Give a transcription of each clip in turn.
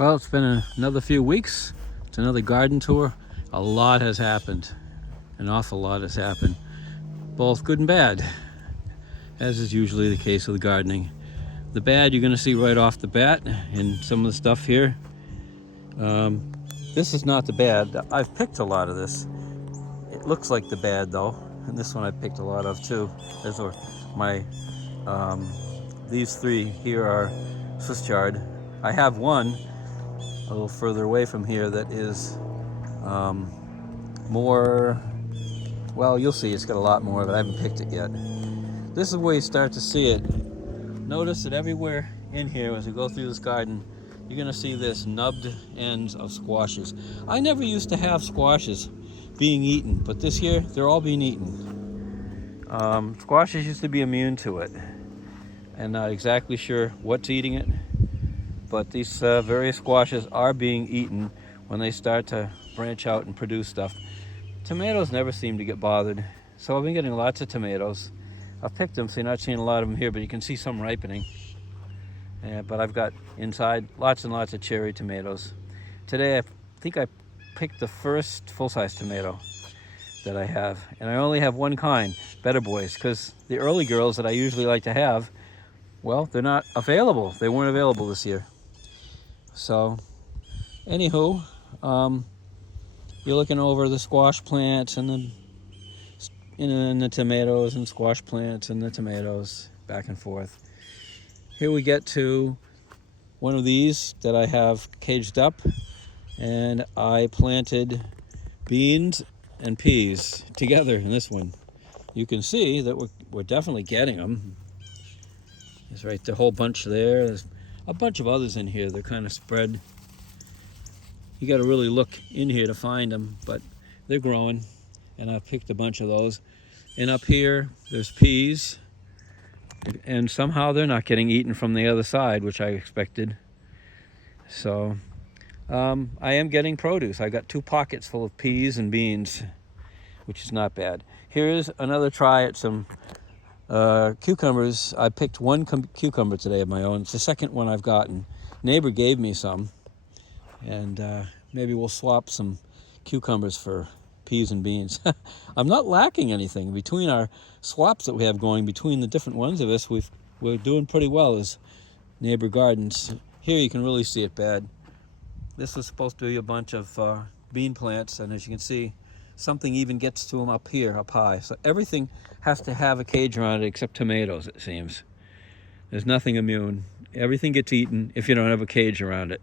Well, it's been another few weeks. It's another garden tour. A lot has happened. An awful lot has happened, both good and bad, as is usually the case with gardening. The bad you're going to see right off the bat in some of the stuff here. This is not the bad. I've picked a lot of this. It looks like the bad though, and this one I picked a lot of too. Those are my, these three here are Swiss chard. I have one a little further away from here that is more, well, you'll see it's got a lot more, but I haven't picked it yet. This is where you start to see it. Notice that everywhere in here as we go through this garden, you're gonna see this nubbed ends of squashes. I never used to have squashes being eaten, but this year they're all being eaten. Squashes used to be immune to it, and not exactly sure what's eating it, but these various squashes are being eaten when they start to branch out and produce stuff. Tomatoes never seem to get bothered, so I've been getting lots of tomatoes. I've picked them, so you're not seeing a lot of them here, but you can see some ripening. But I've got inside lots and lots of cherry tomatoes. Today I think I picked the first full-size tomato that I have, and I only have one kind, Better Boys, because the early girls that I usually like to have, well, they're not available. They weren't available this year. So, anywho, you're looking over the squash plants and the tomatoes and squash plants and the tomatoes, back and forth. Here we get to one of these that I have caged up, and I planted beans and peas together in this one. You can see that we're definitely getting them. There's right the whole bunch there. There's a bunch of others in here. They're kind of spread. You got to really look in here to find them, but they're growing, and I've picked a bunch of those. And up here, there's peas, and somehow they're not getting eaten from the other side, which I expected. So I am getting produce. I got 2 pockets full of peas and beans, which is not bad. Here's another try at some cucumbers. I picked one cucumber today of my own. It's the second one I've gotten. Neighbor gave me some, and maybe we'll swap some cucumbers for peas and beans. I'm not lacking anything. Between our swaps that we have going between the different ones of us, we're doing pretty well as neighbor gardens. Here you can really see it bad. This was supposed to be a bunch of bean plants, and as you can see, something even gets to them up here, up high. So everything has to have a cage around it except tomatoes, it seems. There's nothing immune. Everything gets eaten if you don't have a cage around it,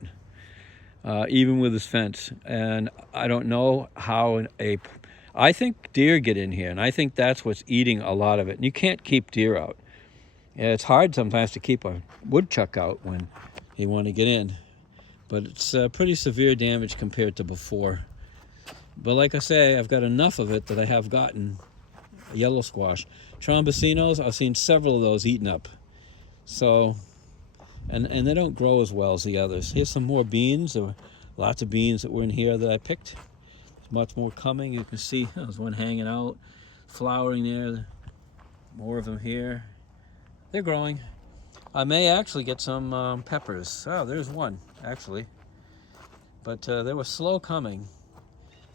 even with this fence. And I don't know how I think deer get in here, and I think that's what's eating a lot of it. And you can't keep deer out. It's hard sometimes to keep a woodchuck out when you want to get in, but it's pretty severe damage compared to before. But like I say, I've got enough of it that I have gotten a yellow squash. Trombocenos, I've seen several of those eaten up. So, and they don't grow as well as the others. Here's some more beans. There were lots of beans that were in here that I picked. There's much more coming. You can see there's one hanging out, flowering there. More of them here. They're growing. I may actually get some peppers. Oh, there's one, actually. But they were slow coming.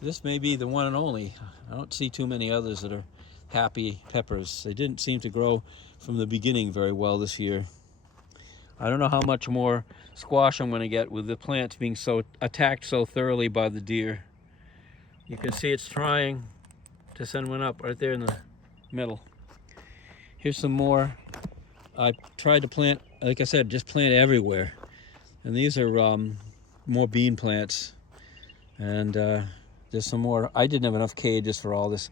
This may be the one and only. I don't see too many others that are happy peppers. They didn't seem to grow from the beginning very well this year. I don't know how much more squash I'm going to get with the plants being so attacked so thoroughly by the deer. You can see it's trying to send one up right there in the middle. Here's some more. I tried to plant, like I said, just plant everywhere. And these are more bean plants. And there's some more. I didn't have enough cages for all this.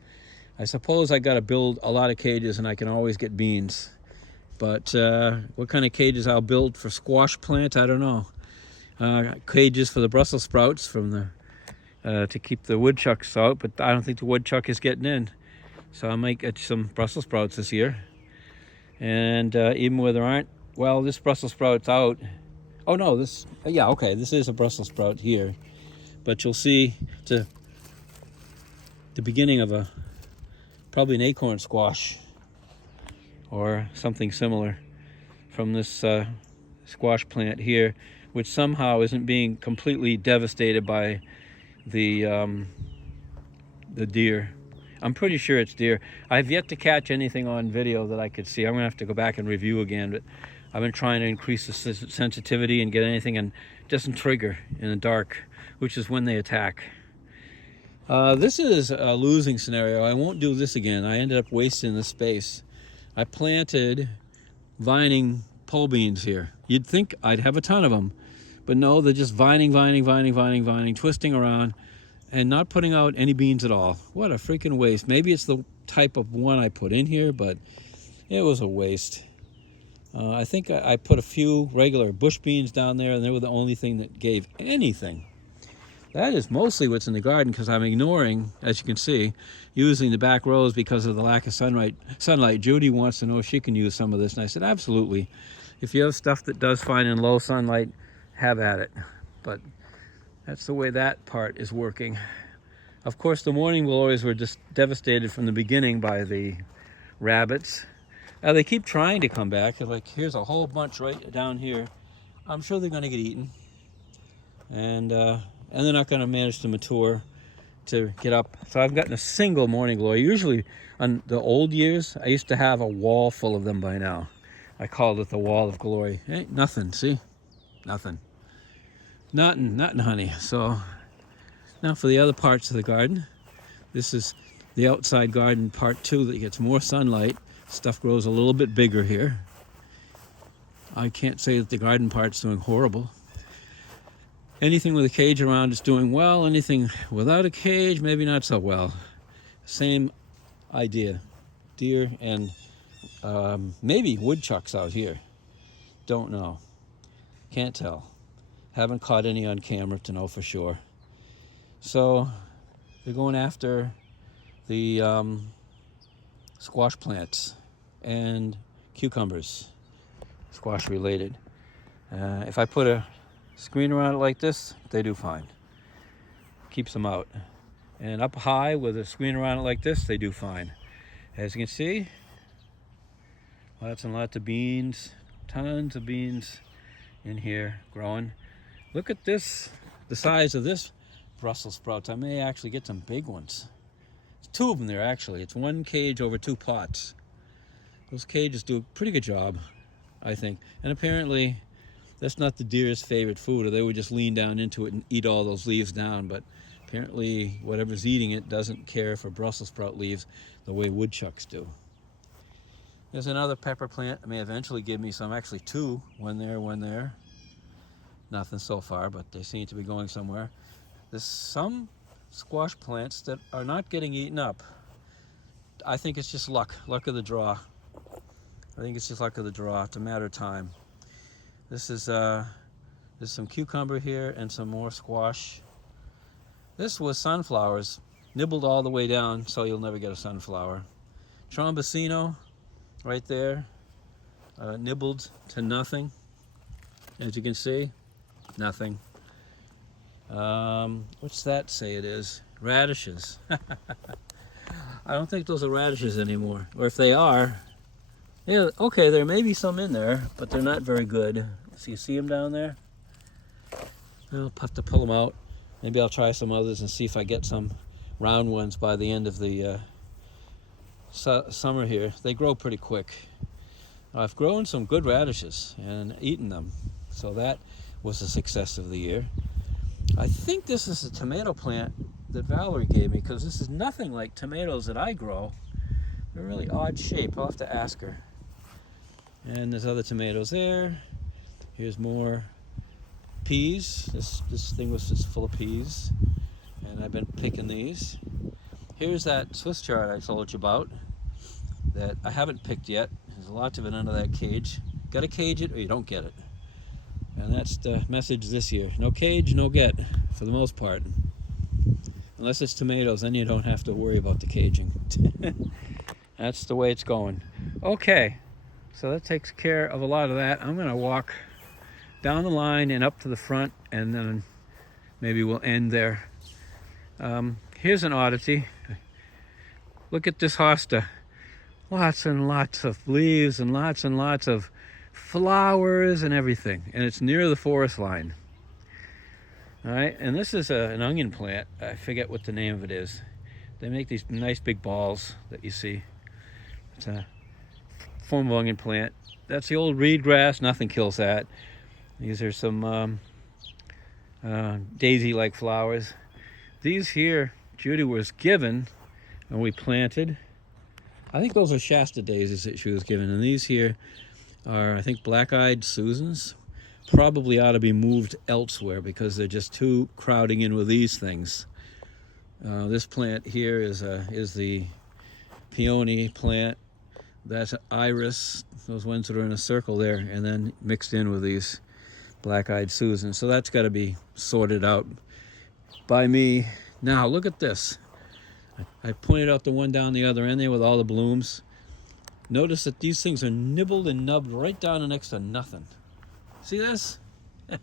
I suppose I got to build a lot of cages, and I can always get beans. But what kind of cages I'll build for squash plants, I don't know. Cages for the Brussels sprouts from the to keep the woodchucks out, but I don't think the woodchuck is getting in. So I might get some Brussels sprouts this year. And even where there aren't, well, this Brussels sprout's out. Oh no, this is a Brussels sprout here. But you'll see the beginning of probably an acorn squash or something similar from this squash plant here. which somehow isn't being completely devastated by the deer. I'm pretty sure it's deer. I've yet to catch anything on video that I could see. I'm gonna have to go back and review again, but I've been trying to increase the sensitivity and get anything and doesn't trigger in the dark, which is when they attack. This is a losing scenario. I won't do this again. I ended up wasting the space. I planted vining pole beans here. You'd think I'd have a ton of them, but no, they're just vining, twisting around and not putting out any beans at all. What a freaking waste. Maybe it's the type of one I put in here, but it was a waste. I think I put a few regular bush beans down there, and they were the only thing that gave anything. That is mostly what's in the garden, because I'm ignoring, as you can see, using the back rows because of the lack of sunlight. Judy wants to know if she can use some of this, and I said, absolutely. If you have stuff that does fine in low sunlight, have at it. But that's the way that part is working. Of course, the morning glories were just devastated from the beginning by the rabbits. They keep trying to come back. They're like, here's a whole bunch right down here. I'm sure they're going to get eaten. And they're not going to manage to mature to get up. So I've gotten a single morning glory. Usually on the old years, I used to have a wall full of them by now. I called it the wall of glory. Ain't nothing, see? Nothing. Nothing, honey. So now for the other parts of the garden. This is the outside garden part 2 that gets more sunlight. Stuff grows a little bit bigger here. I can't say that the garden part's doing horrible. Anything with a cage around is doing well. Anything without a cage, maybe not so well. Same idea. Deer and maybe woodchucks out here. Don't know. Can't tell. Haven't caught any on camera to know for sure. So they're going after the squash plants and cucumbers, squash related. If I put a screen around it like this, they do fine. Keeps them out. And up high with a screen around it like this, they do fine. As you can see, lots and lots of beans, tons of beans in here growing. Look at this, the size of this Brussels sprouts. I may actually get some big ones. There's 2 of them there actually. It's 1 cage over 2 pots. Those cages do a pretty good job, I think. And apparently that's not the deer's favorite food, or they would just lean down into it and eat all those leaves down. But apparently whatever's eating it doesn't care for Brussels sprout leaves the way woodchucks do. There's another pepper plant. It may eventually give me some, actually 2, one there. Nothing so far, but they seem to be going somewhere. There's some squash plants that are not getting eaten up. I think it's just luck of the draw. It's a matter of time. This is there's some cucumber here and some more squash. This was sunflowers, nibbled all the way down, so you'll never get a sunflower. Trombosino, right there, nibbled to nothing. As you can see, nothing. What's that say it is? Radishes. I don't think those are radishes anymore. Or if they are, yeah, okay, there may be some in there, but they're not very good. So you see them down there? I'll have to pull them out. Maybe I'll try some others and see if I get some round ones by the end of the summer here. They grow pretty quick. I've grown some good radishes and eaten them. So that was a success of the year. I think this is a tomato plant that Valerie gave me, because this is nothing like tomatoes that I grow. They're really odd shape. I'll have to ask her. And there's other tomatoes there. Here's more peas. This thing was just full of peas, and I've been picking these. Here's that Swiss chard I told you about that I haven't picked yet. There's lots of it under that cage. Got to cage it or you don't get it. And that's the message this year. No cage, no get, for the most part. Unless it's tomatoes, then you don't have to worry about the caging. That's the way it's going. Okay, so that takes care of a lot of that. I'm gonna walk down the line and up to the front, and then maybe we'll end there. Here's an oddity. Look at this hosta. Lots and lots of leaves and lots of flowers and everything, and it's near the forest line. All right, and this is an onion plant. I forget what the name of it is. They make these nice big balls that you see. It's a form of onion plant. That's the old reed grass. Nothing kills that. These are some daisy-like flowers. These here, Judy was given, and we planted. I think those are Shasta daisies that she was given, and these here are, I think, black-eyed Susans. Probably ought to be moved elsewhere because they're just too crowding in with these things. This plant here is the peony plant. That's iris, those ones that are in a circle there, and then mixed in with these black-eyed Susans. So that's got to be sorted out by me. Now look at this. I pointed out the one down the other end there with all the blooms. Notice that these things are nibbled and nubbed right down to next to nothing. See this? I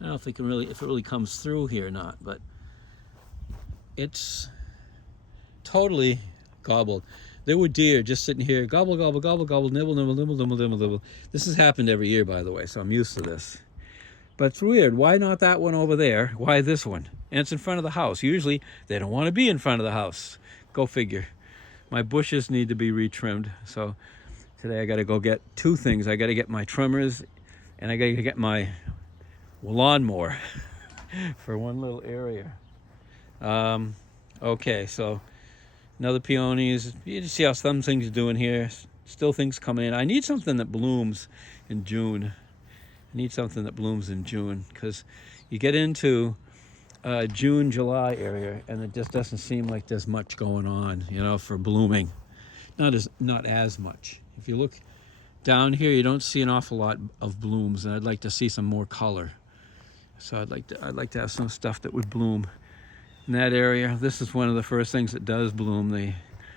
don't know if it really comes through here or not, but it's totally gobbled. There were deer just sitting here, gobble, gobble, gobble, gobble, nibble, nibble, nibble, nibble, nibble, nibble. This has happened every year, by the way, so I'm used to this. But it's weird. Why not that one over there? Why this one? And it's in front of the house. Usually, they don't want to be in front of the house. Go figure. My bushes need to be retrimmed, so today I got to go get two things. I got to get my trimmers, and I got to get my lawnmower for one little area. Okay, so another peonies. You just see how some things are doing here. Still things coming in. I need something that blooms in June. I need something that blooms in June, because you get into June, July area, and it just doesn't seem like there's much going on, you know, for blooming. Not as much. If you look down here, you don't see an awful lot of blooms, and I'd like to see some more color. So I'd like to have some stuff that would bloom in that area. This is one of the first things that does bloom, the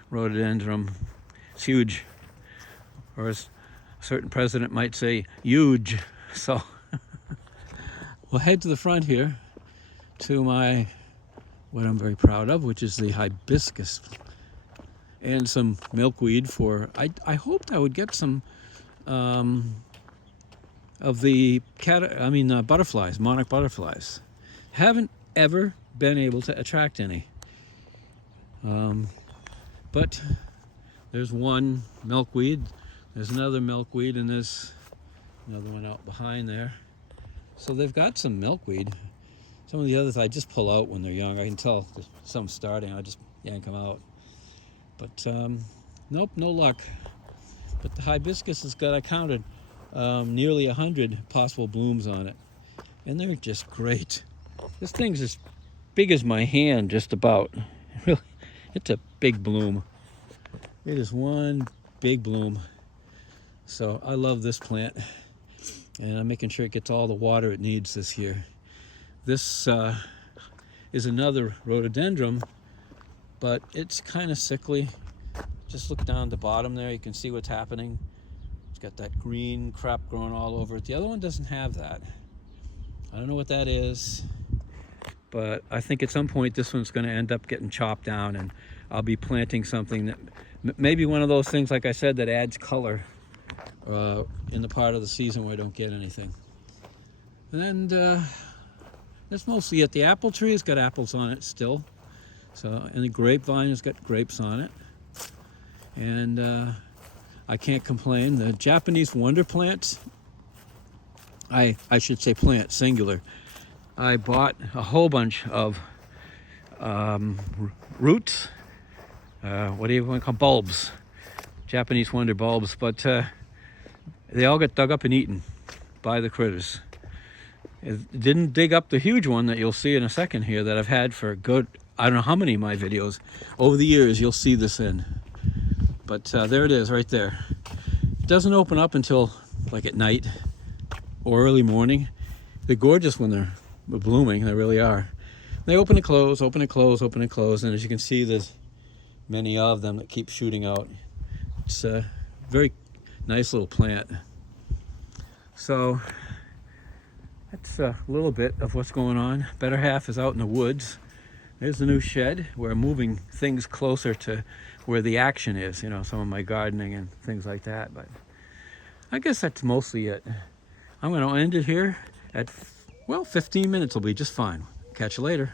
rhododendron. It's huge, or as a certain president might say, huge. So we'll head to the front here to what I'm very proud of, which is the hibiscus, and some milkweed for, I hoped I would get some of the butterflies, monarch butterflies. Haven't ever been able to attract any. But there's one milkweed, there's another milkweed, and there's another one out behind there. So they've got some milkweed. Some of the others I just pull out when they're young. I can tell some starting, I just yank them out. But nope, no luck. But the hibiscus has got, I counted, nearly 100 possible blooms on it. And they're just great. This thing's as big as my hand, just about. Really, it's a big bloom. It is one big bloom. So I love this plant. And I'm making sure it gets all the water it needs this year. This is another rhododendron, but it's kind of sickly. Just look down the bottom there, you can see what's happening. It's got that green crap growing all over it. The other one doesn't have that. I don't know what that is, but I think at some point this one's going to end up getting chopped down, and I'll be planting something that maybe one of those things, like I said, that adds color in the part of the season where I don't get anything. And that's mostly it. The apple tree has got apples on it still. So, and the grapevine has got grapes on it. And I can't complain. The Japanese wonder plants, I should say plant, singular. I bought a whole bunch of roots. What do you want to call bulbs? Japanese wonder bulbs, but they all got dug up and eaten by the critters. It didn't dig up the huge one that you'll see in a second here that I've had for good, I don't know how many of my videos. Over the years, you'll see this in. But there it is right there. It doesn't open up until like at night or early morning. They're gorgeous when they're blooming, they really are. They open and close, open and close, open and close, and as you can see, there's many of them that keep shooting out. It's a very nice little plant. So that's a little bit of what's going on. Better half is out in the woods. There's the new shed. We're moving things closer to where the action is, you know, some of my gardening and things like that. But I guess that's mostly it. I'm going to end it here at, well, 15 minutes will be just fine. Catch you later.